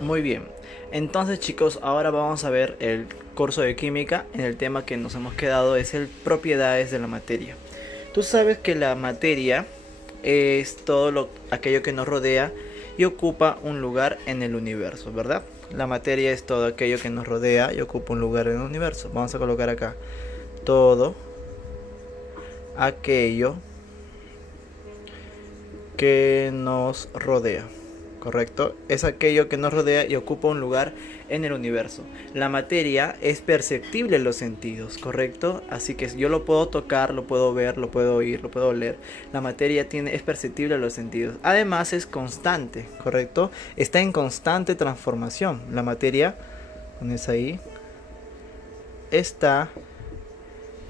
Muy bien, entonces chicos, ahora vamos a ver el curso de química. En el tema que nos hemos quedado es el propiedades de la materia. Tú sabes que la materia es aquello que nos rodea y ocupa un lugar en el universo, ¿verdad? La materia es todo aquello que nos rodea y ocupa un lugar en el universo. Vamos a colocar acá todo aquello que nos rodea. Correcto, es aquello que nos rodea y ocupa un lugar en el universo. La materia es perceptible en los sentidos, correcto, así que yo lo puedo tocar, lo puedo ver, lo puedo oír, lo puedo oler. La materia es perceptible en los sentidos. Además es constante, correcto, está en constante transformación. La materia, pones ahí, está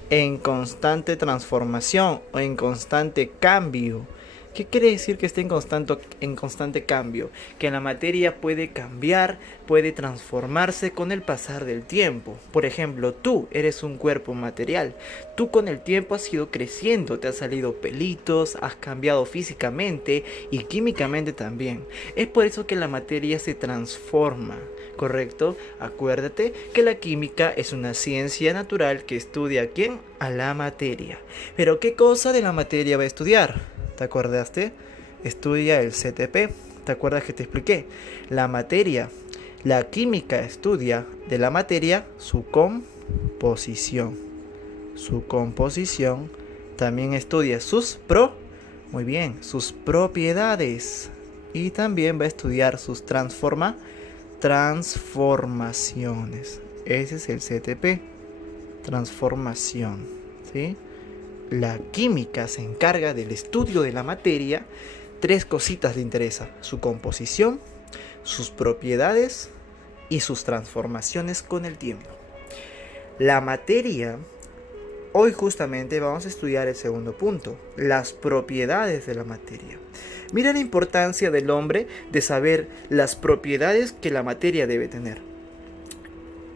en constante transformación o en constante cambio. ¿Qué quiere decir que esté en constante cambio? Que la materia puede cambiar, puede transformarse con el pasar del tiempo. Por ejemplo, tú eres un cuerpo material. Tú con el tiempo has ido creciendo, te han salido pelitos, has cambiado físicamente y químicamente también. Es por eso que la materia se transforma. ¿Correcto? Acuérdate que la química es una ciencia natural que estudia ¿a quién? A la materia. Pero ¿qué cosa de la materia va a estudiar? ¿Te acordaste? Estudia el CTP. ¿Te acuerdas que te expliqué? La materia. La química estudia de la materia su composición. Su composición. También estudia muy bien, sus propiedades. Y también va a estudiar sus transformaciones. Ese es el CTP. Transformación. ¿Sí? La química se encarga del estudio de la materia. Tres cositas le interesa: su composición, sus propiedades y sus transformaciones con el tiempo. La materia, hoy justamente vamos a estudiar el segundo punto, las propiedades de la materia. Mira la importancia del hombre de saber las propiedades que la materia debe tener.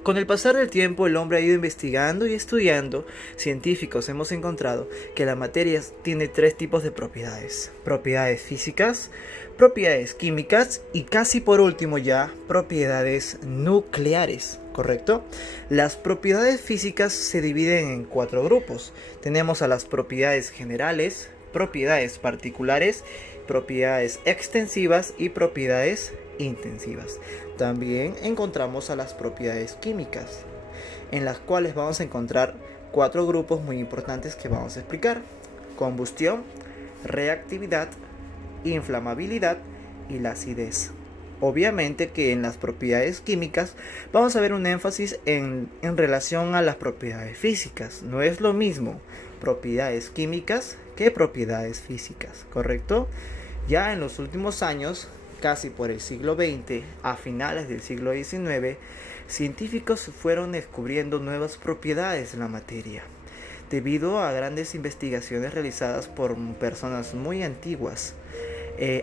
Con el pasar del tiempo, el hombre ha ido investigando y estudiando. Científicos hemos encontrado que la materia tiene tres tipos de propiedades: propiedades físicas, propiedades químicas y casi por último ya propiedades nucleares. ¿Correcto? Las propiedades físicas se dividen en cuatro grupos. Tenemos a las propiedades generales, propiedades particulares, propiedades extensivas y propiedades intensivas. También encontramos a las propiedades químicas, en las cuales vamos a encontrar cuatro grupos muy importantes que vamos a explicar: combustión, reactividad, inflamabilidad y la acidez. Obviamente que en las propiedades químicas vamos a ver un énfasis en relación a las propiedades físicas. No es lo mismo propiedades químicas que propiedades físicas, ¿correcto? Ya en los últimos años, casi por el siglo XX, a finales del siglo XIX, científicos fueron descubriendo nuevas propiedades de la materia, debido a grandes investigaciones realizadas por personas muy antiguas.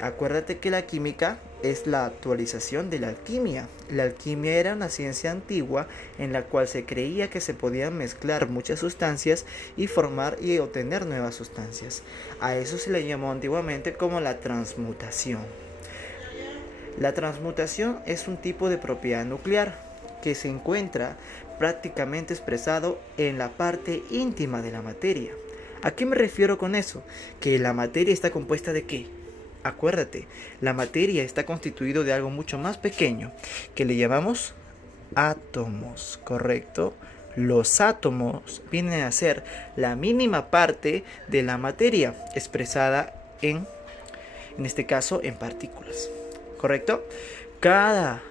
Acuérdate que la química es la actualización de la alquimia. La alquimia era una ciencia antigua en la cual se creía que se podían mezclar muchas sustancias y formar y obtener nuevas sustancias. A eso se le llamó antiguamente como la transmutación. La transmutación es un tipo de propiedad nuclear que se encuentra prácticamente expresado en la parte íntima de la materia. ¿A qué me refiero con eso? Que la materia está compuesta ¿de qué? Acuérdate, la materia está constituido de algo mucho más pequeño que le llamamos átomos, ¿correcto? Los átomos vienen a ser la mínima parte de la materia expresada en este caso en partículas, ¿correcto? Cada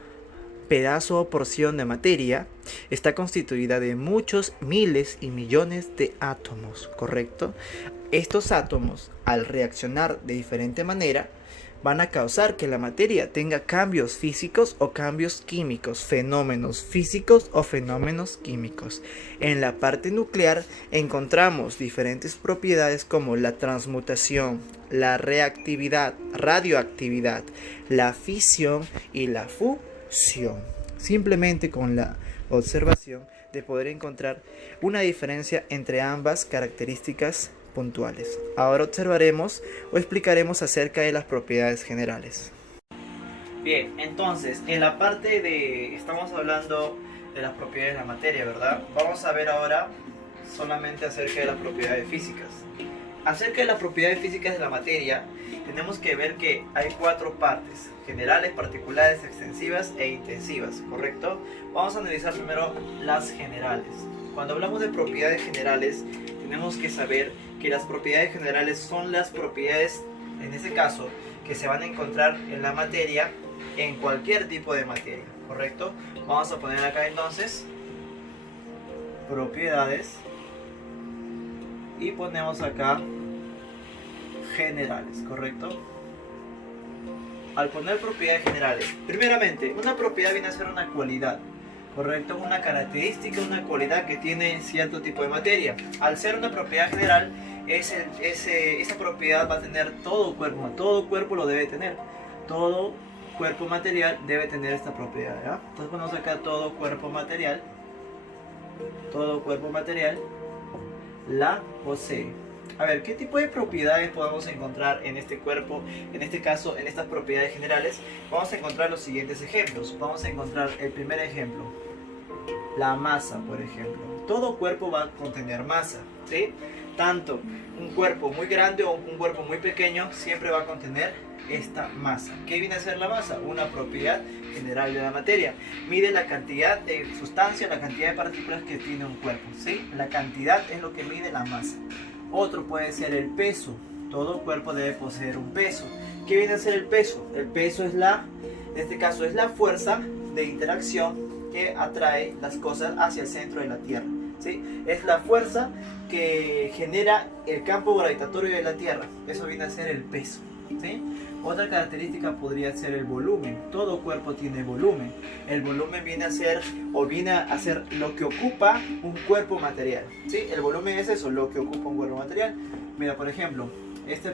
pedazo o porción de materia está constituida de muchos miles y millones de átomos, ¿correcto? Estos átomos, al reaccionar de diferente manera, van a causar que la materia tenga cambios físicos o cambios químicos, fenómenos físicos o fenómenos químicos. En la parte nuclear encontramos diferentes propiedades como la transmutación, la reactividad, radioactividad, la fisión y la fusión. Simplemente con la observación de poder encontrar una diferencia entre ambas características puntuales. Ahora observaremos o explicaremos acerca de las propiedades generales. Bien, entonces, en la parte de... estamos hablando de las propiedades de la materia, ¿verdad? Vamos a ver ahora solamente acerca de las propiedades físicas. Acerca de las propiedades físicas de la materia, tenemos que ver que hay 4 partes: generales, particulares, extensivas e intensivas, ¿correcto? Vamos a analizar primero las generales. Cuando hablamos de propiedades generales, tenemos que saber que las propiedades generales son las propiedades, en este caso, que se van a encontrar en la materia, en cualquier tipo de materia, ¿correcto? Vamos a poner acá entonces propiedades y ponemos acá generales, ¿correcto? Al poner propiedades generales, primeramente, una propiedad viene a ser una cualidad, ¿correcto? Una característica, una cualidad que tiene cierto tipo de materia. Al ser una propiedad general, esa propiedad va a tener todo cuerpo lo debe tener. Todo cuerpo material debe tener esta propiedad, ¿ya? Entonces ponemos acá todo cuerpo material la posee. A ver, ¿qué tipo de propiedades podemos encontrar en este cuerpo? En este caso, en estas propiedades generales, vamos a encontrar los siguientes ejemplos. Vamos a encontrar el primer ejemplo, la masa, por ejemplo. Todo cuerpo va a contener masa, ¿sí? Tanto un cuerpo muy grande o un cuerpo muy pequeño siempre va a contener esta masa. ¿Qué viene a ser la masa? Una propiedad general de la materia. Mide la cantidad de sustancia, la cantidad de partículas que tiene un cuerpo, ¿sí? La cantidad es lo que mide la masa. Otro puede ser el peso. Todo cuerpo debe poseer un peso. ¿Qué viene a ser el peso? El peso es en este caso es la fuerza de interacción que atrae las cosas hacia el centro de la Tierra, ¿sí? Es la fuerza que genera el campo gravitatorio de la Tierra. Eso viene a ser el peso, ¿sí? Otra característica podría ser el volumen. Todo cuerpo tiene volumen. El volumen viene a ser lo que ocupa un cuerpo material, ¿sí? El volumen es eso, lo que ocupa un cuerpo material. Mira, por ejemplo, esta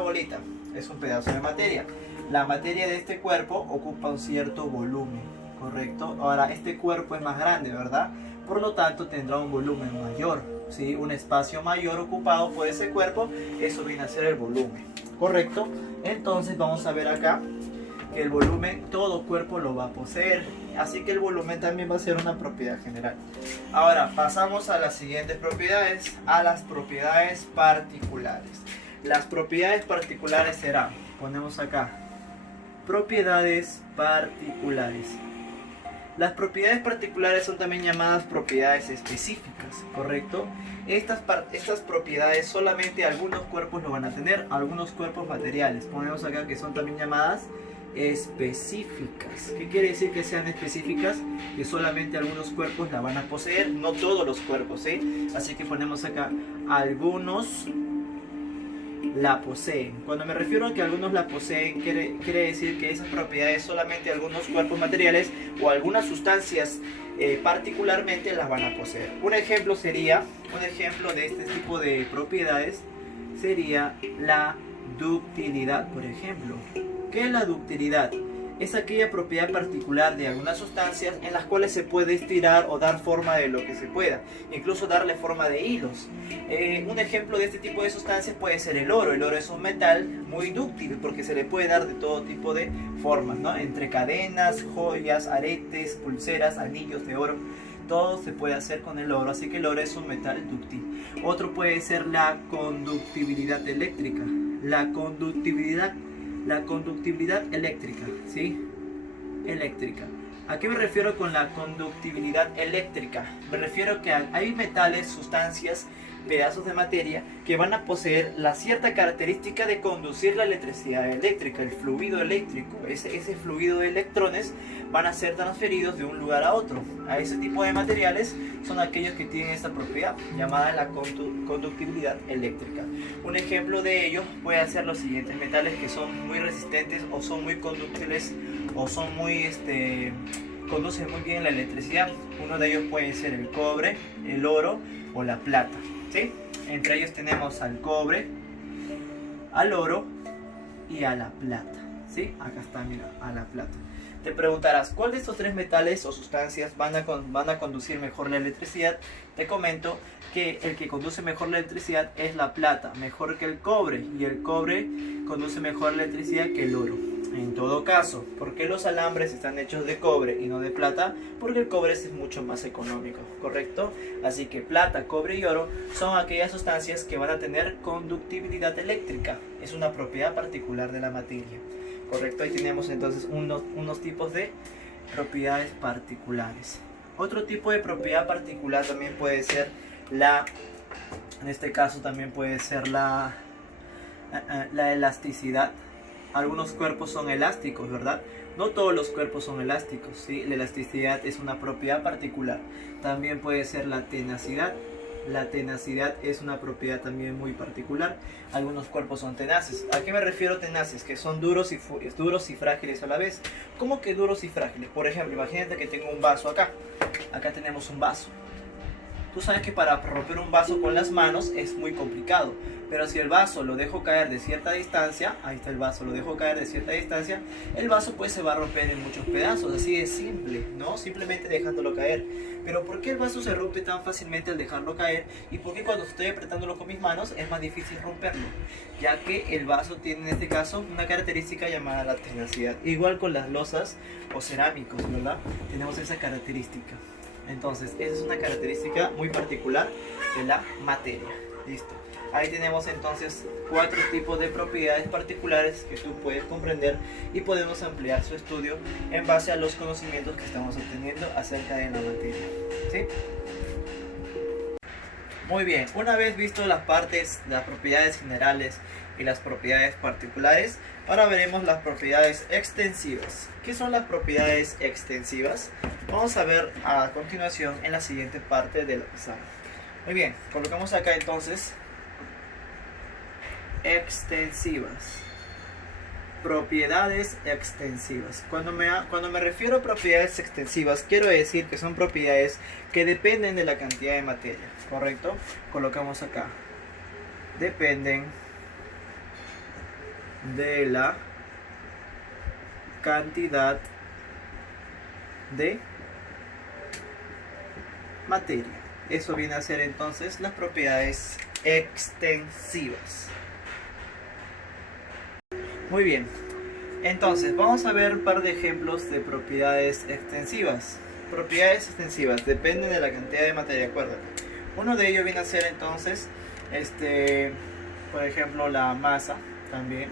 bolita es un pedazo de materia. La materia de este cuerpo ocupa un cierto volumen, ¿correcto? Ahora, este cuerpo es más grande, ¿verdad? Por lo tanto, tendrá un volumen mayor, ¿sí? Un espacio mayor ocupado por ese cuerpo. Eso viene a ser el volumen, ¿correcto? Entonces vamos a ver acá que el volumen todo cuerpo lo va a poseer, así que el volumen también va a ser una propiedad general. Ahora pasamos a las siguientes propiedades, a las propiedades particulares. Las propiedades particulares serán, ponemos acá, propiedades particulares. Las propiedades particulares son también llamadas propiedades específicas, ¿correcto? Estas propiedades solamente algunos cuerpos lo van a tener, algunos cuerpos materiales. Ponemos acá que son también llamadas específicas. ¿Qué quiere decir que sean específicas? Que solamente algunos cuerpos la van a poseer, no todos los cuerpos, ¿sí? Así que ponemos acá, algunos la poseen. Cuando me refiero a que algunos la poseen, quiere decir que esas propiedades solamente algunos cuerpos materiales o algunas sustancias particularmente las van a poseer. Un ejemplo de este tipo de propiedades sería la ductilidad, por ejemplo. ¿Qué es la ductilidad? Es aquella propiedad particular de algunas sustancias en las cuales se puede estirar o dar forma de lo que se pueda, incluso darle forma de hilos. Un ejemplo de este tipo de sustancias puede ser el oro. El oro es un metal muy dúctil porque se le puede dar de todo tipo de formas, ¿no? Entre cadenas, joyas, aretes, pulseras, anillos de oro. Todo se puede hacer con el oro, así que el oro es un metal dúctil. Otro puede ser la conductibilidad eléctrica. La conductibilidad eléctrica, ¿sí? Eléctrica. ¿A qué me refiero con la conductibilidad eléctrica? Me refiero a que hay metales, sustancias, pedazos de materia que van a poseer la cierta característica de conducir la electricidad eléctrica, el fluido eléctrico. Ese fluido de electrones van a ser transferidos de un lugar a otro. A ese tipo de materiales son aquellos que tienen esta propiedad llamada la conductibilidad eléctrica. Un ejemplo de ello puede ser los siguientes metales que son muy resistentes o son muy conductibles o son conducen muy bien la electricidad. Uno de ellos puede ser el cobre, el oro o la plata, ¿sí? Entre ellos tenemos al cobre, al oro y a la plata, ¿sí? Acá está, mira, a la plata. Te preguntarás, ¿cuál de estos tres metales o sustancias van a conducir mejor la electricidad? Te comento que el que conduce mejor la electricidad es la plata, mejor que el cobre, y el cobre conduce mejor la electricidad que el oro. En todo caso, ¿por qué los alambres están hechos de cobre y no de plata? Porque el cobre es mucho más económico, ¿correcto? Así que plata, cobre y oro son aquellas sustancias que van a tener conductividad eléctrica. Es una propiedad particular de la materia, ¿correcto? Ahí tenemos entonces unos tipos de propiedades particulares. Otro tipo de propiedad particular también puede ser en este caso también puede ser la elasticidad. Algunos cuerpos son elásticos, ¿verdad? No todos los cuerpos son elásticos, ¿sí? La elasticidad es una propiedad particular. También puede ser la tenacidad. La tenacidad es una propiedad también muy particular. Algunos cuerpos son tenaces. ¿A qué me refiero tenaces? Que son duros y frágiles a la vez. ¿Cómo que duros y frágiles? Por ejemplo, imagínate que tengo un vaso acá. Acá tenemos un vaso. Tú sabes que para romper un vaso con las manos es muy complicado, pero si el vaso lo dejo caer de cierta distancia, ahí está el vaso, lo dejo caer de cierta distancia, el vaso pues se va a romper en muchos pedazos, así de simple, ¿no? Simplemente dejándolo caer. Pero ¿por qué el vaso se rompe tan fácilmente al dejarlo caer? ¿Y por qué cuando estoy apretándolo con mis manos es más difícil romperlo? Ya que el vaso tiene en este caso una característica llamada la tenacidad. Igual con las losas o cerámicos, ¿verdad? Tenemos esa característica. Entonces, esa es una característica muy particular de la materia. Listo. Ahí tenemos entonces 4 tipos de propiedades particulares que tú puedes comprender y podemos ampliar su estudio en base a los conocimientos que estamos obteniendo acerca de la materia. ¿Sí? Muy bien, una vez visto las propiedades generales y las propiedades particulares, ahora veremos las propiedades extensivas. ¿Qué son las propiedades extensivas? Vamos a ver a continuación en la siguiente parte de la pizarra. Muy bien, colocamos acá entonces extensivas. Propiedades extensivas. Cuando me refiero a propiedades extensivas, quiero decir que son propiedades que dependen de la cantidad de materia, ¿correcto? Colocamos acá. Dependen de la cantidad de materia. Eso viene a ser entonces las propiedades extensivas. Muy bien, entonces vamos a ver un par de ejemplos de propiedades extensivas. Propiedades extensivas dependen de la cantidad de materia, acuérdate. Uno de ellos viene a ser entonces, por ejemplo, la masa también.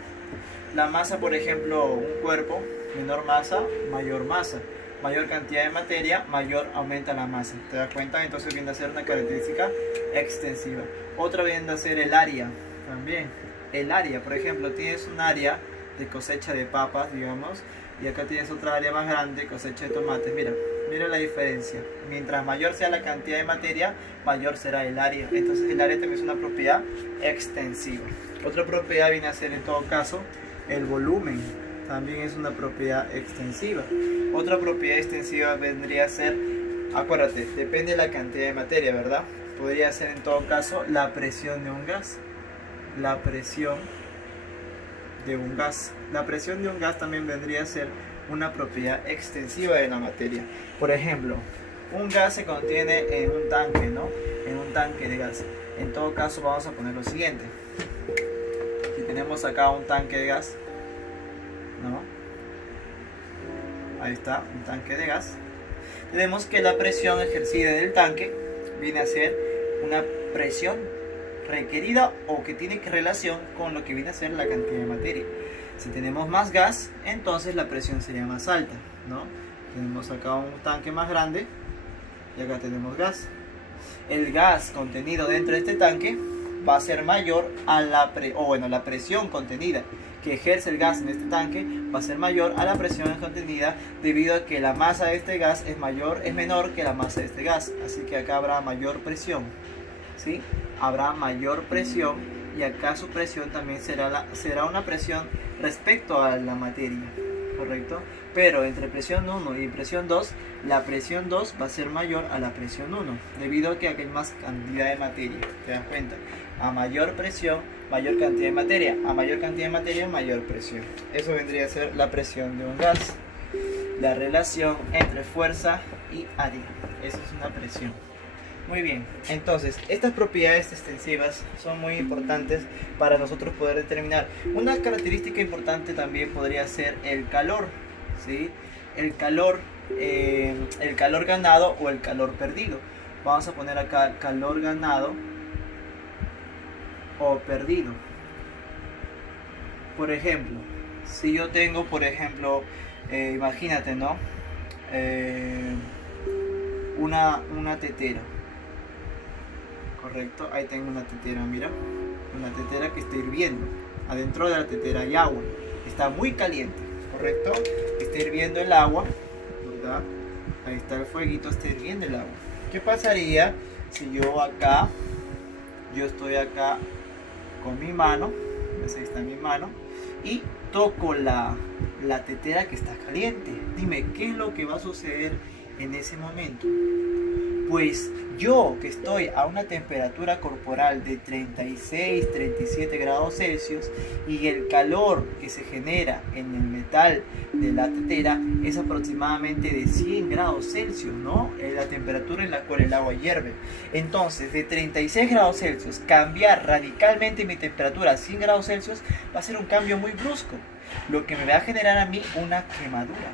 La masa, por ejemplo, un cuerpo, menor masa, mayor cantidad de materia, mayor aumenta la masa. ¿Te das cuenta? Entonces viene a ser una característica extensiva. Otra viene a ser el área también. El área, por ejemplo, tienes un área de cosecha de papas, digamos, y acá tienes otra área más grande, cosecha de tomates. Mira la diferencia. Mientras mayor sea la cantidad de materia, mayor será el área. Entonces el área también es una propiedad extensiva. Otra propiedad viene a ser en todo caso el volumen. También es una propiedad extensiva. Otra propiedad extensiva vendría a ser, acuérdate, depende de la cantidad de materia, ¿verdad? Podría ser en todo caso la presión de un gas. La presión de un gas. La presión de un gas también vendría a ser una propiedad extensiva de la materia. Por ejemplo, un gas se contiene en un tanque, ¿no? En un tanque de gas. En todo caso vamos a poner lo siguiente. Si tenemos acá un tanque de gas, ¿no? Ahí está, un tanque de gas. Tenemos que la presión ejercida en el tanque viene a ser una presión requerida o que tiene relación con lo que viene a ser la cantidad de materia. Si tenemos más gas, entonces la presión sería más alta, ¿no? Tenemos acá un tanque más grande y acá tenemos gas. El gas contenido dentro de este tanque va a ser mayor a la presión contenida que ejerce el gas en este tanque va a ser mayor a la presión contenida, debido a que la masa de este gas es menor que la masa de este gas. Así que acá habrá mayor presión, ¿sí? Habrá mayor presión, y acá su presión también será una presión respecto a la materia, ¿correcto? Pero entre presión 1 y presión 2, la presión 2 va a ser mayor a la presión 1, debido a que aquí hay más cantidad de materia. ¿Te das cuenta? A mayor presión, mayor cantidad de materia. A mayor cantidad de materia, mayor presión. Eso vendría a ser la presión de un gas. la relación entre fuerza y área. Eso es una presión. Muy bien, entonces estas propiedades extensivas son muy importantes para nosotros poder determinar. Una característica importante también podría ser el calor, ¿sí? El calor ganado o el calor perdido. Vamos a poner acá calor ganado o perdido. Por ejemplo, si yo tengo, por ejemplo, imagínate, ¿no? Una tetera. Correcto, ahí tengo una tetera, mira, una tetera que está hirviendo. Adentro de la tetera hay agua, está muy caliente, correcto, está hirviendo el agua, ¿verdad? Ahí está el fueguito, está hirviendo el agua. ¿Qué pasaría si yo estoy acá con mi mano, ahí está mi mano, y toco la tetera que está caliente? Dime, ¿qué es lo que va a suceder en ese momento? Pues yo, que estoy a una temperatura corporal de 36, 37 grados Celsius, y el calor que se genera en el metal de la tetera es aproximadamente de 100 grados Celsius, ¿no? La temperatura en la cual el agua hierve. Entonces, de 36 grados Celsius, cambiar radicalmente mi temperatura a 100 grados Celsius va a ser un cambio muy brusco, lo que me va a generar a mí una quemadura.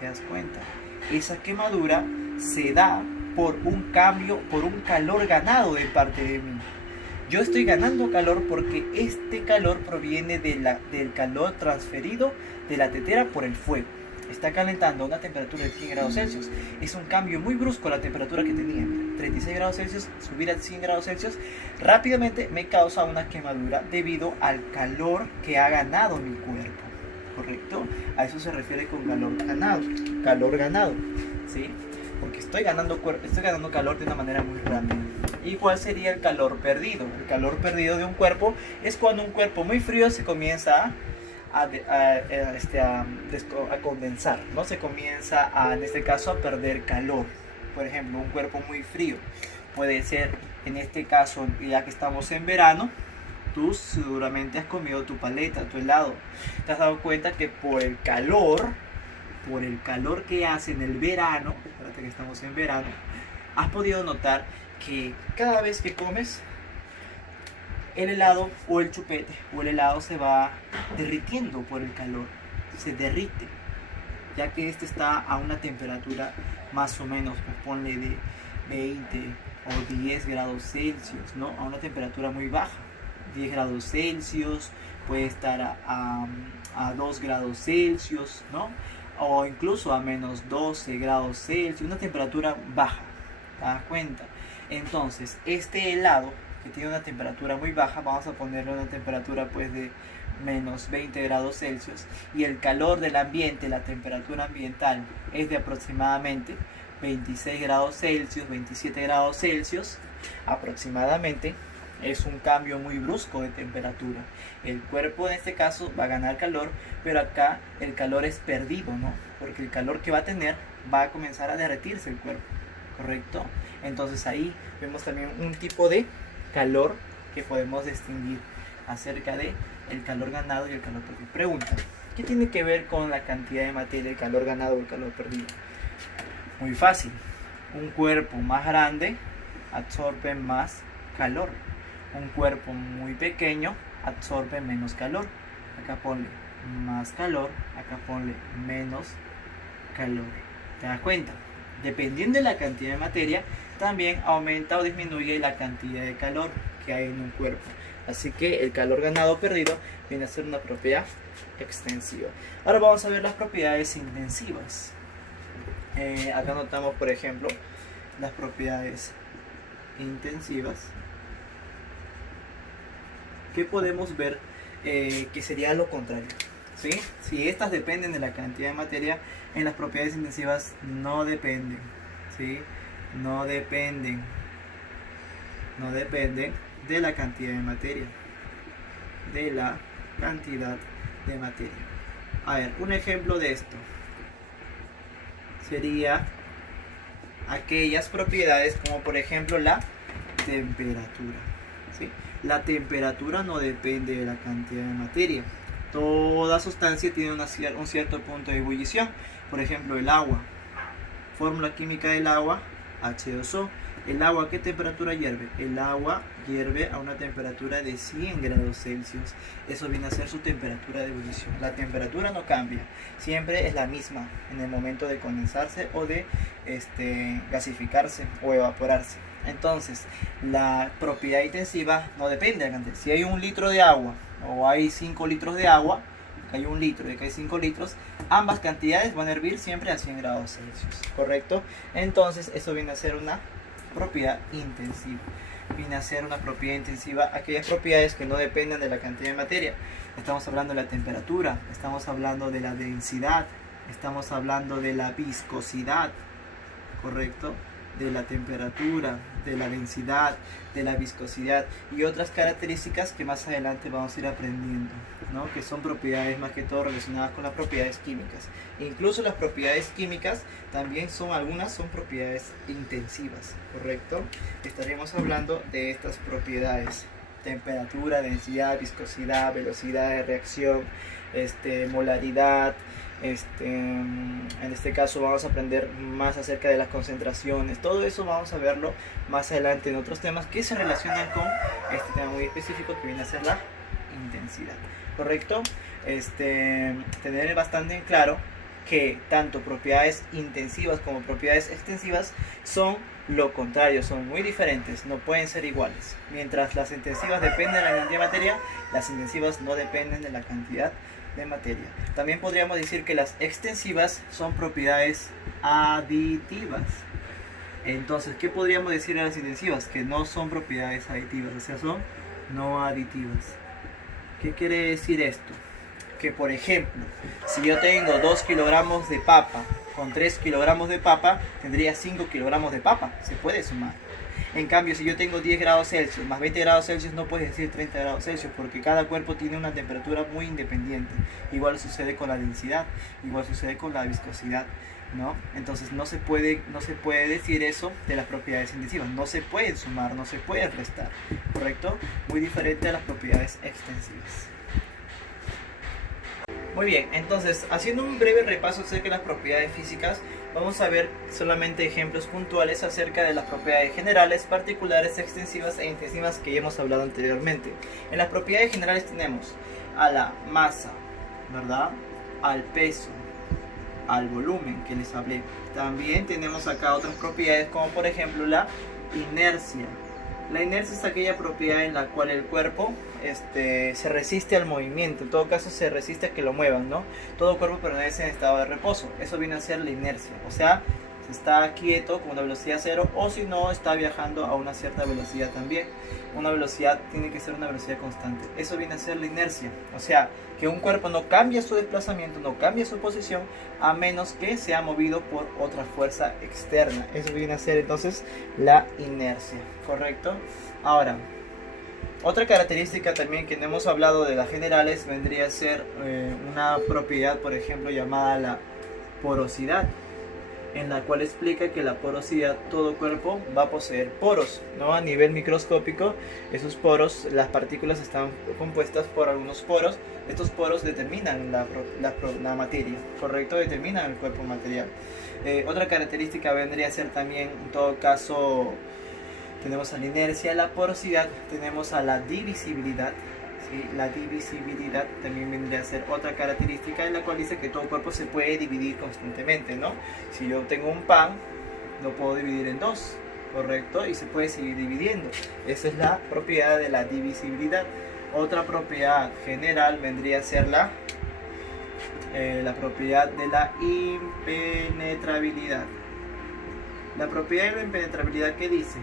¿Te das cuenta? Esa quemadura se da por un cambio, por un calor ganado de parte de mí. Yo estoy ganando calor porque este calor proviene del calor transferido de la tetera por el fuego. Está calentando a una temperatura de 100 grados Celsius. Es un cambio muy brusco a la temperatura que tenía. 36 grados Celsius, subir a 100 grados Celsius, rápidamente me causa una quemadura debido al calor que ha ganado mi cuerpo. ¿Correcto? A eso se refiere con calor ganado. Calor ganado, ¿sí? Porque estoy ganando calor de una manera muy rápida. ¿Y cuál sería el calor perdido? El calor perdido de un cuerpo es cuando un cuerpo muy frío se comienza a condensar, ¿no? Se comienza en este caso a perder calor. Por ejemplo, un cuerpo muy frío puede ser, en este caso, ya que estamos en verano, tú seguramente has comido tu paleta, tu helado. Te has dado cuenta que por el calor que hace en el verano, espérate que estamos en verano, has podido notar que cada vez que comes el helado o el chupete o el helado se va derritiendo por el calor, se derrite, ya que este está a una temperatura más o menos, pues ponle de 20 o 10 grados Celsius, ¿no? A una temperatura muy baja, 10 grados Celsius, puede estar a 2 grados Celsius, ¿no? O incluso a menos 12 grados Celsius, una temperatura baja, ¿te das cuenta? Entonces, este helado que tiene una temperatura muy baja, vamos a ponerle una temperatura pues de menos 20 grados Celsius, y el calor del ambiente, la temperatura ambiental es de aproximadamente 26 grados Celsius, 27 grados Celsius aproximadamente. Es un cambio muy brusco de temperatura. El cuerpo en este caso va a ganar calor, pero acá el calor es perdido, ¿no? Porque el calor que va a tener va a comenzar a derretirse el cuerpo, ¿correcto? Entonces ahí vemos también un tipo de calor que podemos distinguir acerca de el calor ganado y el calor perdido. Pregunta, ¿qué tiene que ver con la cantidad de materia, el calor ganado o el calor perdido? Muy fácil. Un cuerpo más grande absorbe más calor. Un cuerpo muy pequeño absorbe menos calor. Acá ponle más calor, acá ponle menos calor. ¿Te das cuenta? Dependiendo de la cantidad de materia, también aumenta o disminuye la cantidad de calor que hay en un cuerpo. Así que el calor ganado o perdido viene a ser una propiedad extensiva. Ahora vamos a ver las propiedades intensivas. Acá notamos, por ejemplo, las propiedades intensivas, que podemos ver que sería lo contrario, ¿sí? Si estas dependen de la cantidad de materia, en las propiedades intensivas no dependen, ¿sí? No dependen de la cantidad de materia, A ver, un ejemplo de esto sería aquellas propiedades como por ejemplo la temperatura, ¿sí? La temperatura no depende de la cantidad de materia. Toda sustancia tiene un cierto punto de ebullición. Por ejemplo, el agua. Fórmula química del agua, H2O. ¿El agua a qué temperatura hierve? El agua hierve a una temperatura de 100 grados Celsius. Eso viene a ser su temperatura de ebullición. La temperatura no cambia, siempre es la misma en el momento de condensarse o de gasificarse o evaporarse. Entonces, la propiedad intensiva no depende de la cantidad. Si hay 1 litro de agua o hay 5 litros de agua, que hay 1 litro y que hay 5 litros, ambas cantidades van a hervir siempre a 100 grados Celsius, ¿correcto? Entonces, eso viene a ser una propiedad intensiva. Viene a ser una propiedad intensiva aquellas propiedades que no dependen de la cantidad de materia. Estamos hablando de la temperatura, estamos hablando de la densidad, estamos hablando de la viscosidad, ¿correcto? De la temperatura, de la densidad, de la viscosidad y otras características que más adelante vamos a ir aprendiendo, ¿no? Que son propiedades más que todo relacionadas con las propiedades químicas. Incluso las propiedades químicas también algunas son propiedades intensivas, ¿correcto? Estaremos hablando de estas propiedades: temperatura, densidad, viscosidad, velocidad de reacción, molaridad. En este caso vamos a aprender más acerca de las concentraciones. Todo eso vamos a verlo más adelante en otros temas que se relacionan con este tema muy específico que viene a ser la intensidad, ¿correcto? Tener bastante en claro que tanto propiedades intensivas como propiedades extensivas son lo contrario, son muy diferentes, no pueden ser iguales. Mientras las intensivas dependen de la cantidad de materia, las intensivas no dependen de la cantidad de materia. También podríamos decir que las extensivas son propiedades aditivas. Entonces, ¿qué podríamos decir de las intensivas? Que no son propiedades aditivas, o sea, son no aditivas. ¿Qué quiere decir esto? Que, por ejemplo, si yo tengo 2 kilogramos de papa con 3 kilogramos de papa, tendría 5 kilogramos de papa. Se puede sumar. En cambio, si yo tengo 10 grados Celsius más 20 grados Celsius, no puedes decir 30 grados Celsius, porque cada cuerpo tiene una temperatura muy independiente. Igual sucede con la densidad, igual sucede con la viscosidad, ¿no? Entonces no se puede decir eso de las propiedades intensivas. No se pueden sumar, no se pueden restar, ¿correcto? Muy diferente a las propiedades extensivas. Muy bien, entonces, haciendo un breve repaso acerca de las propiedades físicas, vamos a ver solamente ejemplos puntuales acerca de las propiedades generales, particulares, extensivas e intensivas que ya hemos hablado anteriormente. En las propiedades generales tenemos a la masa, ¿verdad? Al peso, al volumen que les hablé. También tenemos acá otras propiedades como por ejemplo la inercia. La inercia es aquella propiedad en la cual el cuerpo se resiste al movimiento, en todo caso se resiste a que lo muevan, ¿no? Todo cuerpo permanece en estado de reposo, eso viene a ser la inercia, o sea, se está quieto con una velocidad cero, o si no, está viajando a una cierta velocidad también. Una velocidad tiene que ser una velocidad constante, eso viene a ser la inercia, o sea, que un cuerpo no cambia su desplazamiento, no cambia su posición, a menos que sea movido por otra fuerza externa. Eso viene a ser entonces la inercia, ¿correcto? Ahora, otra característica también que no hemos hablado de las generales vendría a ser una propiedad, por ejemplo, llamada la porosidad, en la cual explica que la porosidad, todo cuerpo va a poseer poros, ¿no? A nivel microscópico, esos poros, las partículas están compuestas por algunos poros. Estos poros determinan la materia, ¿correcto? Determinan el cuerpo material. Otra característica vendría a ser también, en todo caso, tenemos a la inercia, la porosidad, tenemos a la divisibilidad. ¿Sí? La divisibilidad también vendría a ser otra característica en la cual dice que todo cuerpo se puede dividir constantemente, ¿no? Si yo tengo un pan, lo puedo dividir en dos, ¿correcto? Y se puede seguir dividiendo. Esa es la propiedad de la divisibilidad. Otra propiedad general vendría a ser la propiedad de la impenetrabilidad. La propiedad de la impenetrabilidad, ¿qué dice?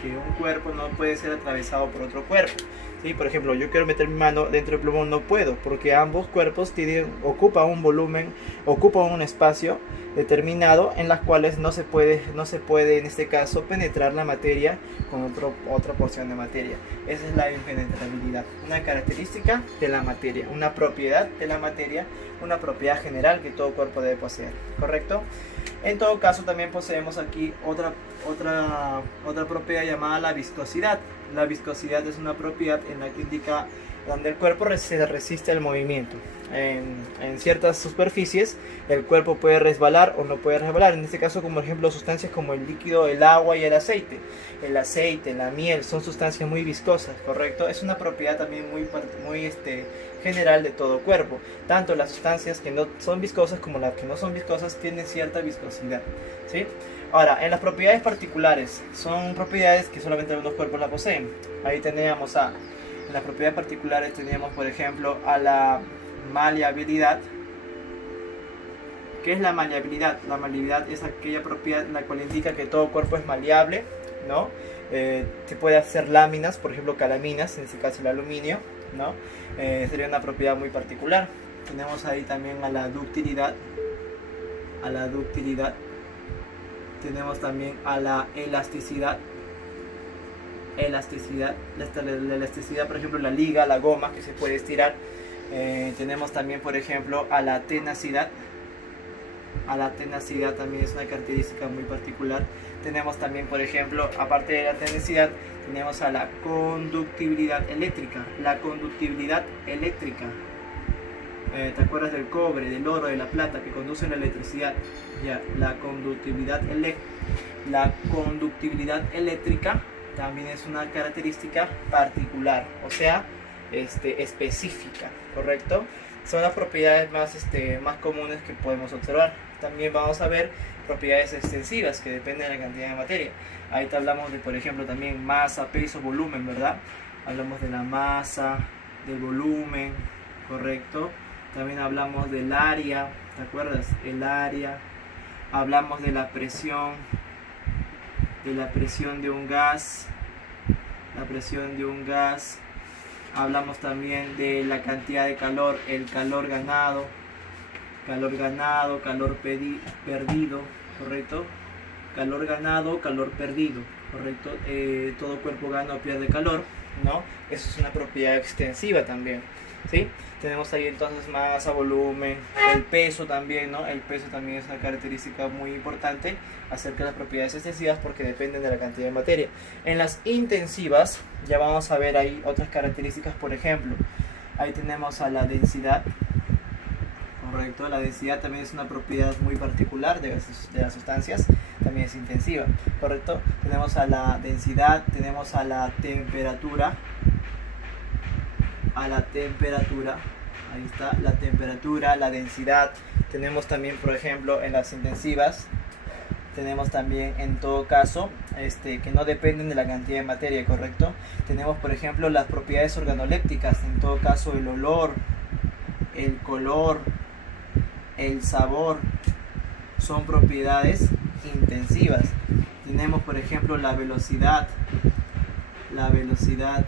Que un cuerpo no puede ser atravesado por otro cuerpo. ¿Sí? Por ejemplo, yo quiero meter mi mano dentro del plumón, no puedo, porque ambos cuerpos ocupan un volumen, ocupan un espacio determinado en las cuales no se puede en este caso penetrar la materia con otra porción de materia. Esa es la impenetrabilidad, una característica de la materia, una propiedad de la materia, una propiedad general que todo cuerpo debe poseer, ¿correcto? En todo caso, también poseemos aquí otra propiedad llamada la viscosidad. La viscosidad es una propiedad en la que indica donde el cuerpo se resiste al movimiento. En ciertas superficies el cuerpo puede resbalar o no puede resbalar. En este caso, como ejemplo, sustancias como el líquido, el agua y el aceite. El aceite, la miel son sustancias muy viscosas, ¿correcto? Es una propiedad también muy general de todo cuerpo. Tanto las sustancias que no son viscosas como las que no son viscosas tienen cierta viscosidad, ¿sí? Ahora, en las propiedades particulares, son propiedades que solamente algunos cuerpos la poseen. Ahí teníamos en las propiedades particulares teníamos, por ejemplo, a la maleabilidad. ¿Qué es la maleabilidad? La maleabilidad es aquella propiedad en la cual indica que todo cuerpo es maleable, ¿no? Se puede hacer láminas, por ejemplo calaminas, en este caso el aluminio, ¿no? Sería una propiedad muy particular. Tenemos ahí también a la ductilidad. Tenemos también a la elasticidad. La elasticidad, por ejemplo, la liga, la goma que se puede estirar. Tenemos también, por ejemplo, a la tenacidad. La tenacidad también es una característica muy particular. Tenemos también, por ejemplo, aparte de la tenacidad, tenemos a la conductibilidad eléctrica. La conductibilidad eléctrica. ¿Te acuerdas del cobre, del oro, de la plata que conducen la electricidad? Ya, la conductibilidad eléctrica también es una característica particular, o sea, específica, ¿correcto? Son las propiedades más comunes que podemos observar. También vamos a ver propiedades extensivas que dependen de la cantidad de materia. Ahí te hablamos de, por ejemplo, también masa, peso, volumen, ¿verdad? Hablamos de la masa, del volumen, ¿correcto? También hablamos del área, ¿te acuerdas? El área. Hablamos de la presión de un gas. Hablamos también de la cantidad de calor, el calor ganado, calor perdido, ¿correcto? Calor ganado, calor perdido, ¿correcto? Todo cuerpo gana o pierde calor, ¿no? Eso es una propiedad extensiva también, ¿sí? Tenemos ahí entonces masa, volumen, el peso también, ¿no? El peso también es una característica muy importante acerca de las propiedades extensivas porque dependen de la cantidad de materia. En las intensivas ya vamos a ver ahí otras características, por ejemplo, ahí tenemos a la densidad, correcto, la densidad también es una propiedad muy particular de las sustancias, también es intensiva, correcto. Tenemos a la densidad, tenemos a la temperatura, ahí está, la temperatura, la densidad. Tenemos también, por ejemplo, en las intensivas, tenemos también en todo caso que no dependen de la cantidad de materia, correcto. Tenemos, por ejemplo, las propiedades organolépticas, en todo caso el olor, el color, el sabor, son propiedades intensivas. Tenemos, por ejemplo, la velocidad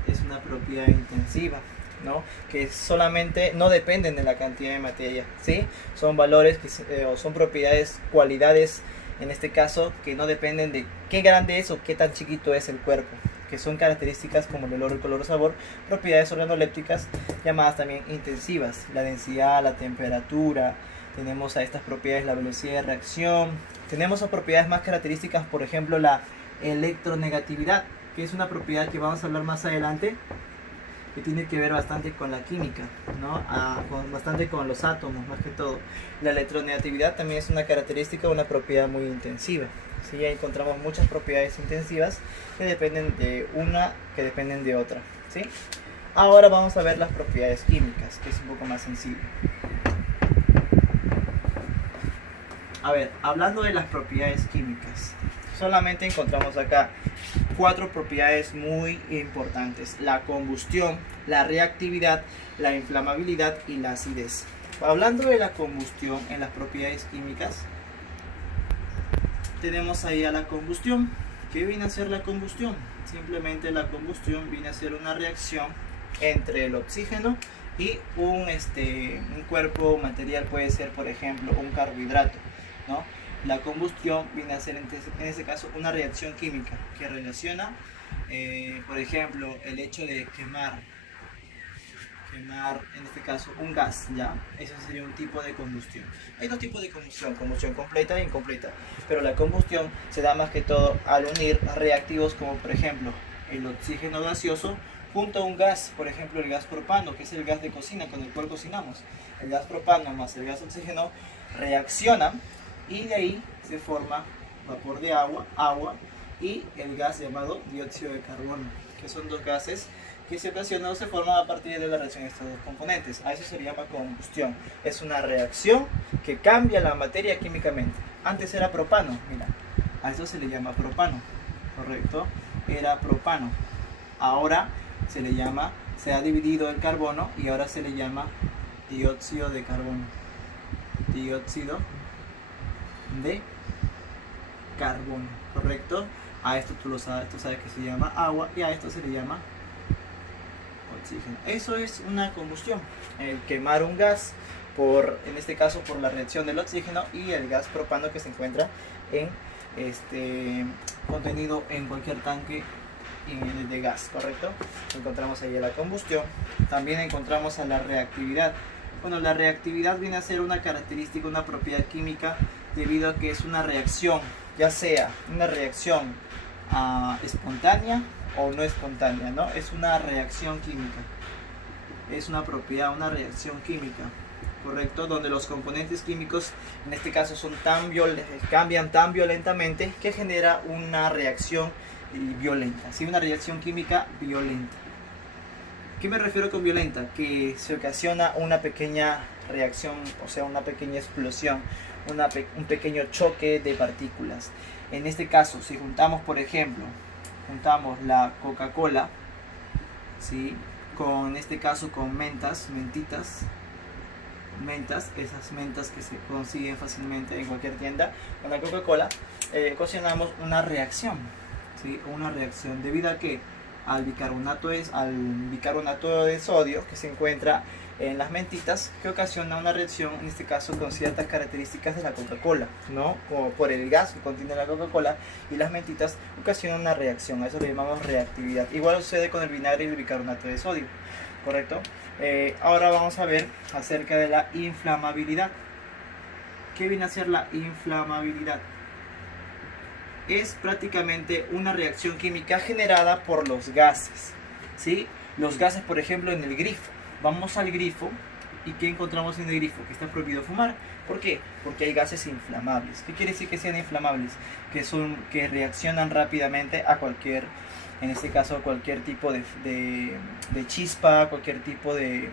es una propiedad intensiva, ¿no? Que solamente no dependen de la cantidad de materia, ¿sí? Son valores o son propiedades, cualidades en este caso, que no dependen de qué grande es o qué tan chiquito es el cuerpo, que son características como el olor, el color, el sabor, propiedades organolépticas llamadas también intensivas. La densidad, la temperatura, tenemos a estas propiedades la velocidad de reacción, tenemos a propiedades más características, por ejemplo la electronegatividad, que es una propiedad que vamos a hablar más adelante, que tiene que ver bastante con la química, ¿no? Bastante con los átomos más que todo. La electronegatividad también es una característica, una propiedad muy intensiva, ¿sí? Ahí encontramos muchas propiedades intensivas que dependen de una, que dependen de otra, ¿sí? Ahora vamos a ver las propiedades químicas, que es un poco más sencillo. A ver, hablando de las propiedades químicas, solamente encontramos acá 4 propiedades muy importantes: la combustión, la reactividad, la inflamabilidad y la acidez. Hablando de la combustión en las propiedades químicas, tenemos ahí a la combustión. ¿Qué viene a ser la combustión? Simplemente la combustión viene a ser una reacción entre el oxígeno y un cuerpo material, puede ser por ejemplo un carbohidrato, ¿no? La combustión viene a ser en este caso una reacción química que relaciona, por ejemplo, el hecho de quemar en este caso un gas, ya, eso sería un tipo de combustión. Hay dos tipos de combustión completa e incompleta, pero la combustión se da más que todo al unir reactivos como por ejemplo el oxígeno gaseoso junto a un gas, por ejemplo el gas propano, que es el gas de cocina con el cual cocinamos, el gas propano más el gas oxígeno reaccionan y de ahí se forma vapor de agua y el gas llamado dióxido de carbono, que son dos gases que se ocasionan o se forman a partir de la reacción de estos dos componentes. A eso se le llama combustión. Es una reacción que cambia la materia químicamente. Antes era propano, mira, a eso se le llama propano, correcto, era propano. Ahora se ha dividido el carbono y ahora se le llama dióxido de carbono. Dióxido de carbono, correcto. A esto tú sabes que se llama agua y a esto se le llama oxígeno. Eso es una combustión, el quemar un gas, en este caso por la reacción del oxígeno y el gas propano que se encuentra contenido en cualquier tanque de gas, correcto. Encontramos ahí la combustión. También encontramos a la reactividad. Bueno, la reactividad viene a ser una característica, una propiedad química, debido a que es una reacción, ya sea una reacción espontánea o no espontánea, ¿no? Es una reacción química, es una propiedad, una reacción química, correcto, donde los componentes químicos, en este caso, cambian tan violentamente que genera una reacción violenta, ¿sí? Una reacción química violenta. ¿Qué me refiero con violenta? Que se ocasiona una pequeña reacción, o sea, una pequeña explosión, un pequeño choque de partículas. En este caso, si juntamos, por ejemplo, la Coca-Cola, ¿sí? En este caso con mentas, esas mentas que se consiguen fácilmente en cualquier tienda, con la Coca-Cola, ocasionamos una reacción, ¿sí? Una reacción debido a que al bicarbonato de sodio que se encuentra en las mentitas, que ocasiona una reacción, en este caso con ciertas características de la Coca-Cola, ¿no? Como por el gas que contiene la Coca-Cola y las mentitas, ocasiona una reacción. A eso le llamamos reactividad. Igual sucede con el vinagre y el bicarbonato de sodio, ¿correcto? Ahora vamos a ver acerca de la inflamabilidad. ¿Qué viene a ser la inflamabilidad? Es prácticamente una reacción química generada por los gases, ¿sí? Los gases, por ejemplo, en el grifo. Vamos al grifo y ¿qué encontramos en el grifo? Que está prohibido fumar. ¿Por qué? Porque hay gases inflamables. ¿Qué quiere decir que sean inflamables? Que reaccionan rápidamente a cualquier, en este caso, cualquier tipo de chispa, cualquier tipo de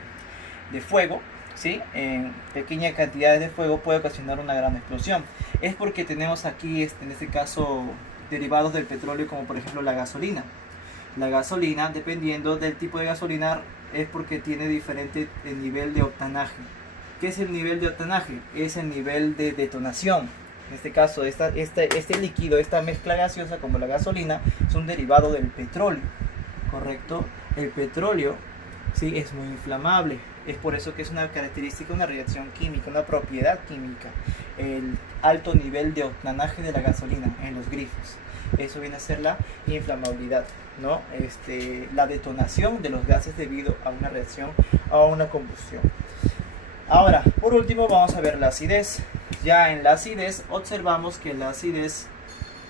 fuego, ¿sí? En pequeñas cantidades de fuego puede ocasionar una gran explosión. Es porque tenemos aquí, en este caso, derivados del petróleo, como por ejemplo la gasolina. La gasolina, dependiendo del tipo de gasolina, es porque tiene diferente nivel de octanaje. ¿Qué es el nivel de octanaje? Es el nivel de detonación. En este caso, este líquido, esta mezcla gaseosa como la gasolina, es un derivado del petróleo, ¿correcto? El petróleo, sí, es muy inflamable. Es por eso que es una característica, una reacción química, una propiedad química, el alto nivel de octanaje de la gasolina en los grifos. Eso viene a ser la inflamabilidad, ¿no? La detonación de los gases debido a una reacción o a una combustión. Ahora, por último, vamos a ver la acidez. Ya en la acidez observamos que la acidez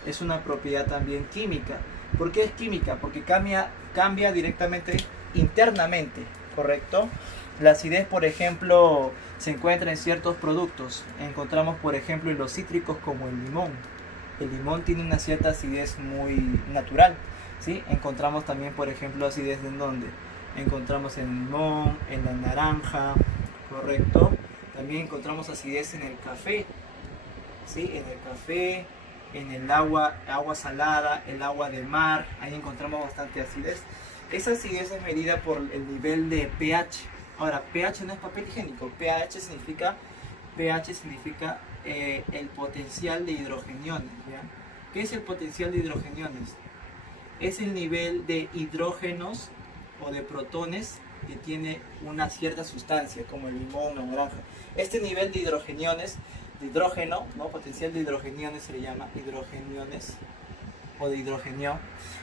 es una propiedad también química. ¿Por qué es química? Porque cambia directamente internamente, ¿correcto? La acidez, por ejemplo, se encuentra en ciertos productos. Encontramos, por ejemplo, en los cítricos como el limón. El limón tiene una cierta acidez muy natural, ¿sí? Encontramos también, por ejemplo, acidez ¿en dónde? Encontramos en el limón, en la naranja, ¿correcto? También encontramos acidez en el café, ¿sí? En el café, en el agua salada, el agua de mar, ahí encontramos bastante acidez. Esa acidez es medida por el nivel de pH. Ahora, pH no es papel higiénico, pH significa el potencial de hidrogeniones, ¿ya? ¿Qué es el potencial de hidrogeniones? Es el nivel de hidrógenos o de protones que tiene una cierta sustancia, como el limón o naranja. Este nivel de hidrogeniones, de hidrógeno, ¿no? Potencial de hidrogeniones se le llama hidrogeniones o de hidrogenión,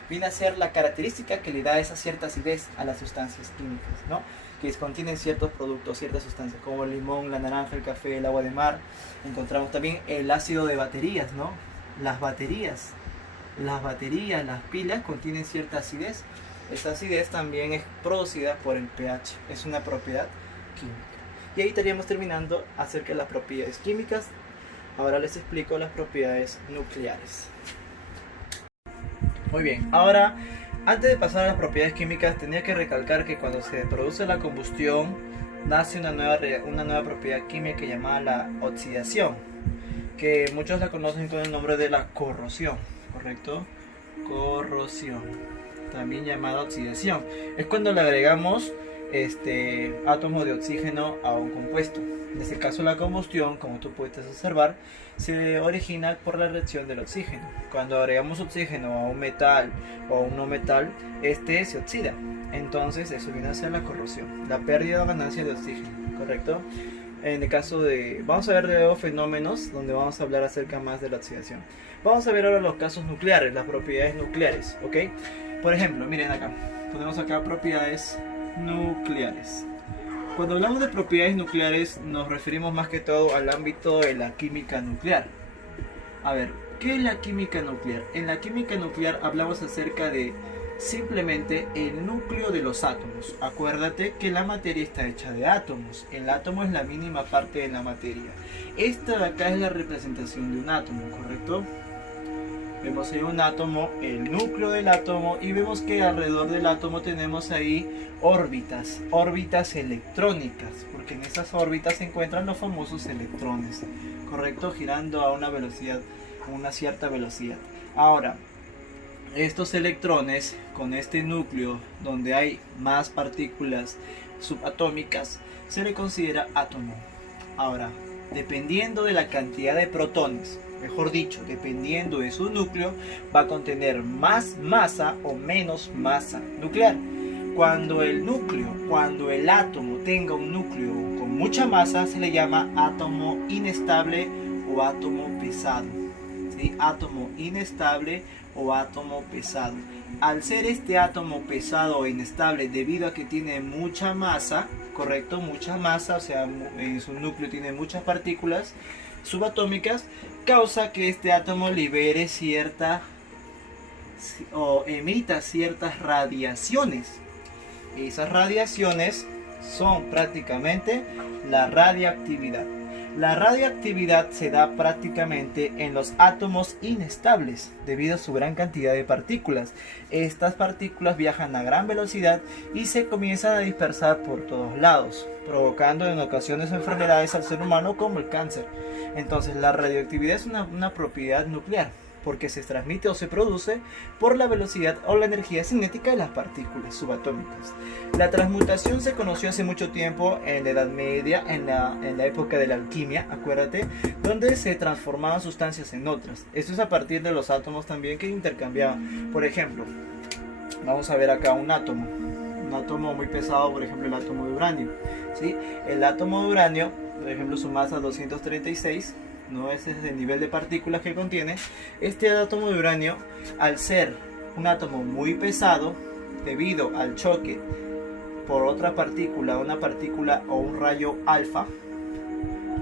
viene a ser la característica que le da esa cierta acidez a las sustancias químicas, ¿no? Que contienen ciertos productos, ciertas sustancias, como el limón, la naranja, el café, el agua de mar. Encontramos también el ácido de baterías, ¿no? Las baterías, las pilas contienen cierta acidez. Esta acidez también es producida por el pH, es una propiedad química. Y ahí estaríamos terminando acerca de las propiedades químicas. Ahora les explico las propiedades nucleares. Muy bien, ahora antes de pasar a las propiedades químicas tenía que recalcar que cuando se produce la combustión nace una nueva propiedad química llamada la oxidación, que muchos la conocen con el nombre de la corrosión, ¿correcto? Corrosión, también llamada oxidación. Es cuando le agregamos átomos de oxígeno a un compuesto. En este caso la combustión, como tú puedes observar, se origina por la reacción del oxígeno. Cuando agregamos oxígeno a un metal o a un no metal, este se oxida. Entonces eso viene a ser la corrosión, la pérdida o ganancia de oxígeno, ¿correcto? En el caso de... Vamos a ver luego fenómenos donde vamos a hablar acerca más de la oxidación. Vamos a ver ahora los casos nucleares, las propiedades nucleares, ¿ok? Por ejemplo, miren acá, ponemos acá propiedades nucleares. Cuando hablamos de propiedades nucleares nos referimos más que todo al ámbito de la química nuclear. A ver, ¿qué es la química nuclear? En la química nuclear hablamos acerca de simplemente el núcleo de los átomos. Acuérdate que la materia está hecha de átomos. El átomo es la mínima parte de la materia. Esta de acá es la representación de un átomo, ¿correcto? Vemos ahí un átomo, el núcleo del átomo, y vemos que alrededor del átomo tenemos ahí órbitas electrónicas, porque en esas órbitas se encuentran los famosos electrones, ¿correcto? Girando a una velocidad, a una cierta velocidad. Ahora, estos electrones con este núcleo donde hay más partículas subatómicas se le considera átomo. Ahora, dependiendo de la cantidad de protones, mejor dicho, dependiendo de su núcleo, va a contener más masa o menos masa nuclear. Cuando el átomo tenga un núcleo con mucha masa, se le llama átomo inestable o átomo pesado. ¿Sí? Átomo inestable o átomo pesado. Al ser este átomo pesado o inestable debido a que tiene mucha masa, correcto, mucha masa, o sea, en su núcleo tiene muchas partículas subatómicas, causa que este átomo libere o emita ciertas radiaciones. Esas radiaciones son prácticamente la radiactividad. La radioactividad se da prácticamente en los átomos inestables debido a su gran cantidad de partículas. Estas partículas viajan a gran velocidad y se comienzan a dispersar por todos lados, provocando en ocasiones enfermedades al ser humano como el cáncer. Entonces la radioactividad es una propiedad nuclear, porque se transmite o se produce por la velocidad o la energía cinética de las partículas subatómicas. La transmutación se conoció hace mucho tiempo en la Edad Media, en la época de la alquimia, acuérdate, donde se transformaban sustancias en otras. Esto es a partir de los átomos también que intercambiaban. Por ejemplo, vamos a ver acá un átomo muy pesado, por ejemplo el átomo de uranio, ¿sí? El átomo de uranio, por ejemplo, su masa 236, ¿no? Ese es el nivel de partículas que contiene. Este átomo de uranio, al ser un átomo muy pesado, debido al choque por otra partícula, una partícula o un rayo alfa,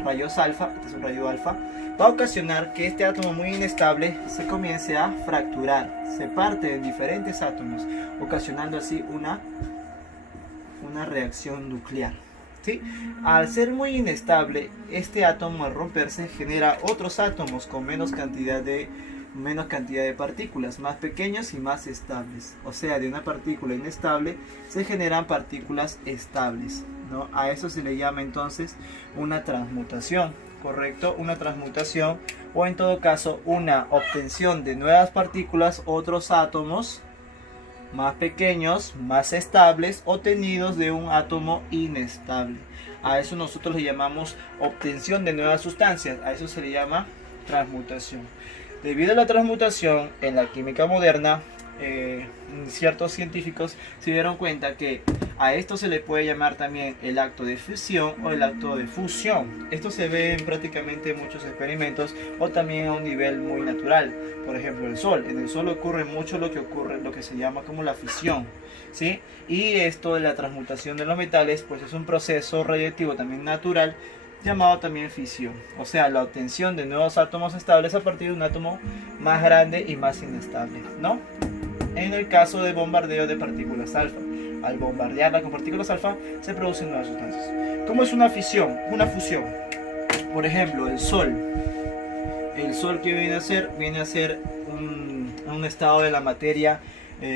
rayos alfa, este es un rayo alfa, va a ocasionar que este átomo muy inestable se comience a fracturar, se parte en diferentes átomos, ocasionando así una reacción nuclear. ¿Sí? Al ser muy inestable, este átomo al romperse genera otros átomos con menos cantidad de partículas, más pequeños y más estables. O sea, de una partícula inestable se generan partículas estables, ¿no? A eso se le llama entonces una transmutación, ¿correcto? Una transmutación, o en todo caso una obtención de nuevas partículas, otros átomos más pequeños, más estables, obtenidos de un átomo inestable. A eso nosotros le llamamos obtención de nuevas sustancias, a eso se le llama transmutación. Debido a la transmutación en la química moderna, ciertos científicos se dieron cuenta que a esto se le puede llamar también el acto de fisión o el acto de fusión. Esto se ve en prácticamente muchos experimentos o también a un nivel muy natural. Por ejemplo, el Sol. En el Sol ocurre mucho lo que se llama como la fisión, ¿sí? Y esto de la transmutación de los metales, pues es un proceso radiactivo también natural, llamado también fisión, o sea, la obtención de nuevos átomos estables a partir de un átomo más grande y más inestable, ¿no? en el caso de bombardeo de partículas alfa. Al bombardearla con partículas alfa se producen nuevas sustancias. ¿Cómo es una fisión? Una fusión. Por ejemplo, el Sol. El Sol, que viene a ser un estado de la materia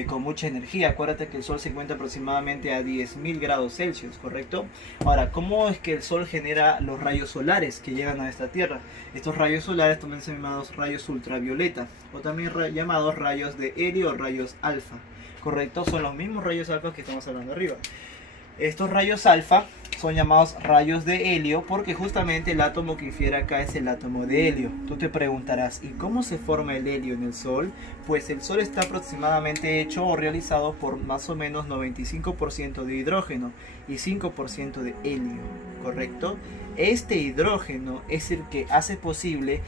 con mucha energía. Acuérdate que el Sol se encuentra aproximadamente a 10.000 grados Celsius, ¿correcto? Ahora, ¿cómo es que el Sol genera los rayos solares que llegan a esta Tierra? Estos rayos solares también son llamados rayos ultravioleta, o también llamados rayos de helio o rayos alfa, ¿correcto? Son los mismos rayos alfa que estamos hablando arriba. Estos rayos alfa son llamados rayos de helio porque justamente el átomo que infiere acá es el átomo de helio. Tú te preguntarás, ¿y cómo se forma el helio en el Sol? Pues el Sol está aproximadamente hecho o realizado por más o menos 95% de hidrógeno y 5% de helio, ¿correcto? Este hidrógeno es el que hace posible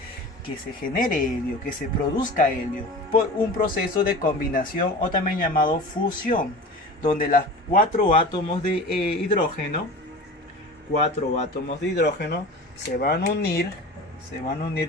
que se genere helio, que se produzca helio por un proceso de combinación o también llamado fusión, donde las cuatro átomos de hidrógeno se van a unir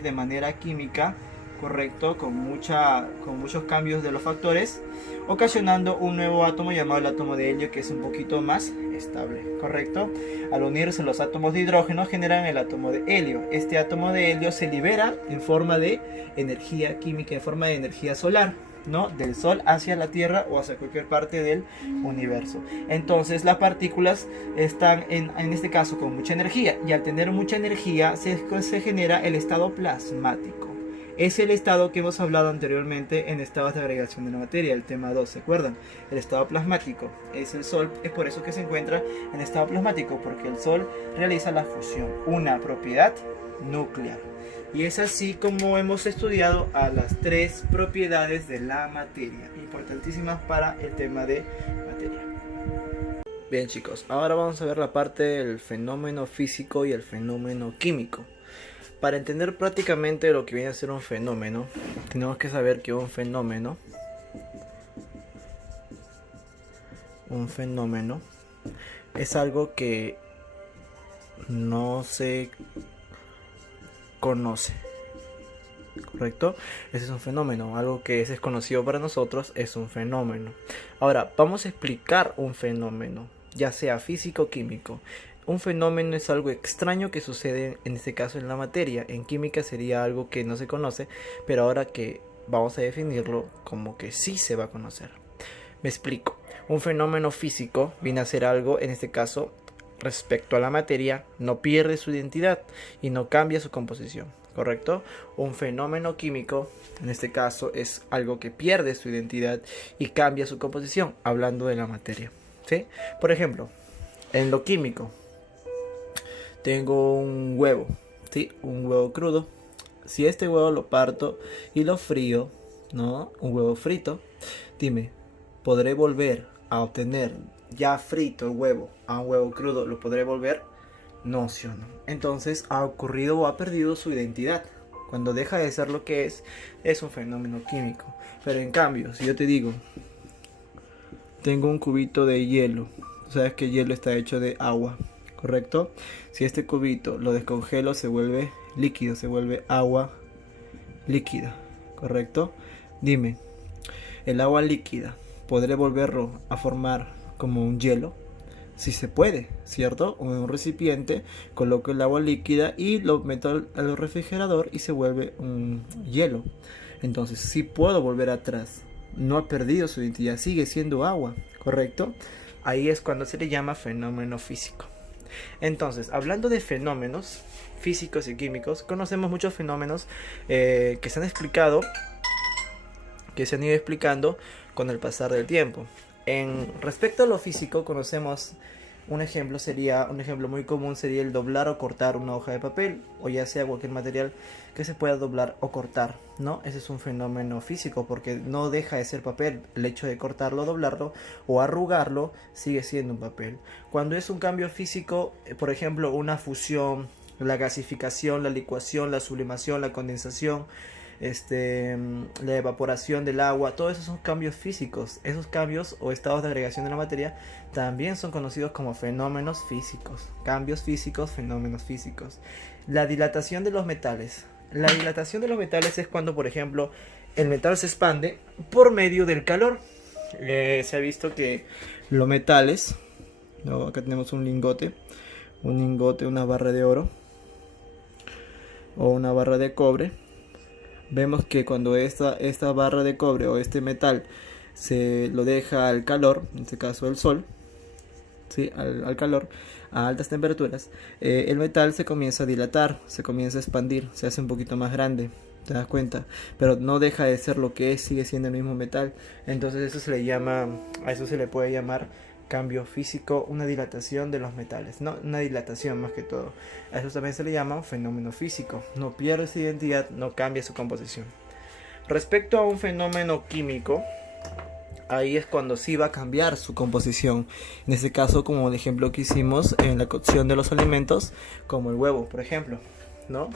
de manera química, correcto, con muchos cambios de los factores, ocasionando un nuevo átomo llamado el átomo de helio, que es un poquito más estable, correcto. Al unirse los átomos de hidrógeno generan el átomo de helio. Este átomo de helio se libera en forma de energía química, en forma de energía solar, ¿no? Del Sol hacia la Tierra o hacia cualquier parte del universo. Entonces las partículas están en este caso con mucha energía, y al tener mucha energía se genera el estado plasmático. Es el estado que hemos hablado anteriormente en estados de agregación de la materia, el tema 2, ¿se acuerdan? El estado plasmático es el Sol, es por eso que se encuentra en estado plasmático, porque el Sol realiza la fusión, una propiedad nuclear. Y es así como hemos estudiado a las tres propiedades de la materia, importantísimas para el tema de materia. Bien, chicos, ahora vamos a ver la parte del fenómeno físico y el fenómeno químico. Para entender prácticamente lo que viene a ser un fenómeno, tenemos que saber que un fenómeno es algo que no se conoce, ¿correcto? Ese es un fenómeno, algo que es desconocido para nosotros es un fenómeno. Ahora, vamos a explicar un fenómeno, ya sea físico o químico. Un fenómeno es algo extraño que sucede, en este caso, en la materia. En química sería algo que no se conoce, pero ahora que vamos a definirlo, como que sí se va a conocer. Me explico. Un fenómeno físico viene a ser algo, en este caso, respecto a la materia, no pierde su identidad y no cambia su composición, ¿correcto? Un fenómeno químico, en este caso, es algo que pierde su identidad y cambia su composición, hablando de la materia, ¿sí? Por ejemplo, en lo químico, tengo un huevo, ¿sí? Un huevo crudo. Si este huevo lo parto y lo frío, ¿no? Un huevo frito, dime, ¿podré volver a obtener ya frito el huevo a un huevo crudo? ¿Lo podré volver? No, sí o no. Entonces ha ocurrido o ha perdido su identidad. Cuando deja de ser lo que es un fenómeno químico. Pero en cambio, si yo te digo, tengo un cubito de hielo, sabes que el hielo está hecho de agua, ¿correcto? Si este cubito lo descongelo, se vuelve líquido, se vuelve agua líquida, ¿correcto? Dime, el agua líquida, ¿podré volverlo a formar como un hielo? Sí se puede, ¿cierto? En un recipiente coloco el agua líquida y lo meto al refrigerador y se vuelve un hielo. Entonces sí puedo volver atrás, no ha perdido su identidad, sigue siendo agua, ¿correcto? Ahí es cuando se le llama fenómeno físico. Entonces, hablando de fenómenos físicos y químicos, conocemos muchos fenómenos que se han explicado, que se han ido explicando con el pasar del tiempo. En respecto a lo físico, conocemos un ejemplo muy común sería el doblar o cortar una hoja de papel, o ya sea cualquier material que se pueda doblar o cortar, ¿no? Ese es un fenómeno físico porque no deja de ser papel. El hecho de cortarlo, doblarlo o arrugarlo sigue siendo un papel. Cuando es un cambio físico, por ejemplo, una fusión, la gasificación, la licuación, la sublimación, la condensación, la evaporación del agua, todos esos son cambios físicos. Esos cambios o estados de agregación de la materia también son conocidos como fenómenos físicos. Cambios físicos, fenómenos físicos. La dilatación de los metales. La dilatación de los metales es cuando, por ejemplo, el metal se expande por medio del calor. Se ha visto que los metales, ¿no? Acá tenemos un lingote, una barra de oro o una barra de cobre. Vemos que cuando esta barra de cobre o este metal se lo deja al calor, en este caso el sol, ¿sí? al calor, a altas temperaturas, el metal se comienza a dilatar, se comienza a expandir, se hace un poquito más grande, te das cuenta, pero no deja de ser lo que es, sigue siendo el mismo metal. Entonces eso se le llama, a eso se le puede llamar cambio físico, una dilatación de los metales, no, una dilatación más que todo. A eso también se le llama fenómeno físico, no pierde su identidad, no cambia su composición. Respecto a un fenómeno químico, ahí es cuando sí va a cambiar su composición. En este caso, como el ejemplo que hicimos en la cocción de los alimentos, como el huevo, por ejemplo, ¿no?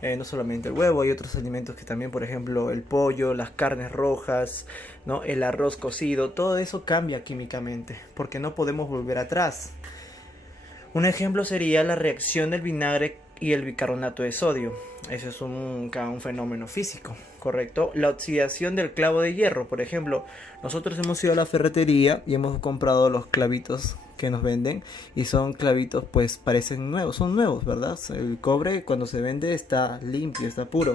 No solamente el huevo, hay otros alimentos que también, por ejemplo, el pollo, las carnes rojas, ¿no? El arroz cocido, todo eso cambia químicamente, porque no podemos volver atrás. Un ejemplo sería la reacción del vinagre y el bicarbonato de sodio. Eso es un fenómeno físico, ¿correcto? La oxidación del clavo de hierro, por ejemplo, nosotros hemos ido a la ferretería y hemos comprado los clavitos que nos venden y son clavitos, pues parecen nuevos, son nuevos, ¿verdad? El cobre cuando se vende está limpio, está puro.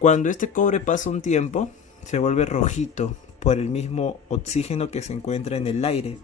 Cuando este cobre pasa un tiempo, se vuelve rojito por el mismo oxígeno que se encuentra en el aire,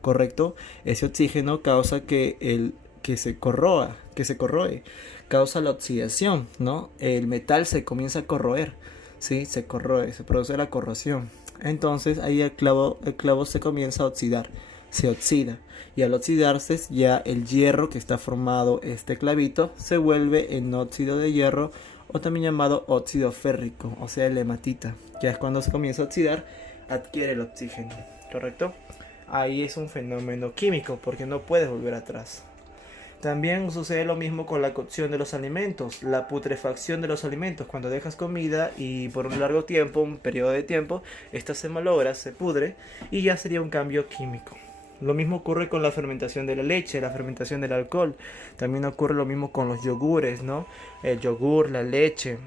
¿correcto? Ese oxígeno causa que se corroe, causa la oxidación, ¿no? El metal se comienza a corroer, ¿sí? Se corroe, se produce la corrosión. Entonces ahí el clavo se comienza a oxidar, se oxida, y al oxidarse ya el hierro que está formado este clavito se vuelve en óxido de hierro, o también llamado óxido férrico, o sea, el hematita. Ya es cuando se comienza a oxidar, adquiere el oxígeno, ¿correcto? Ahí es un fenómeno químico porque no puedes volver atrás. También sucede lo mismo con la cocción de los alimentos, la putrefacción de los alimentos. Cuando dejas comida y por un largo tiempo, un periodo de tiempo, esta se malogra, se pudre y ya sería un cambio químico. Lo mismo ocurre con la fermentación de la leche, la fermentación del alcohol. También ocurre lo mismo con los yogures, ¿no? El yogur, la leche.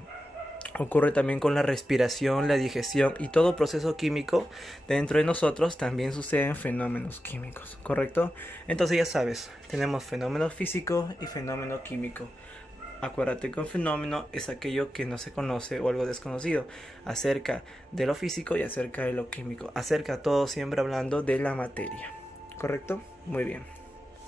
Ocurre también con la respiración, la digestión y todo proceso químico dentro de nosotros también suceden fenómenos químicos, ¿correcto? Entonces ya sabes, tenemos fenómeno físico y fenómeno químico. Acuérdate que un fenómeno es aquello que no se conoce o algo desconocido acerca de lo físico y acerca de lo químico, acerca todo siempre hablando de la materia, ¿correcto? Muy bien.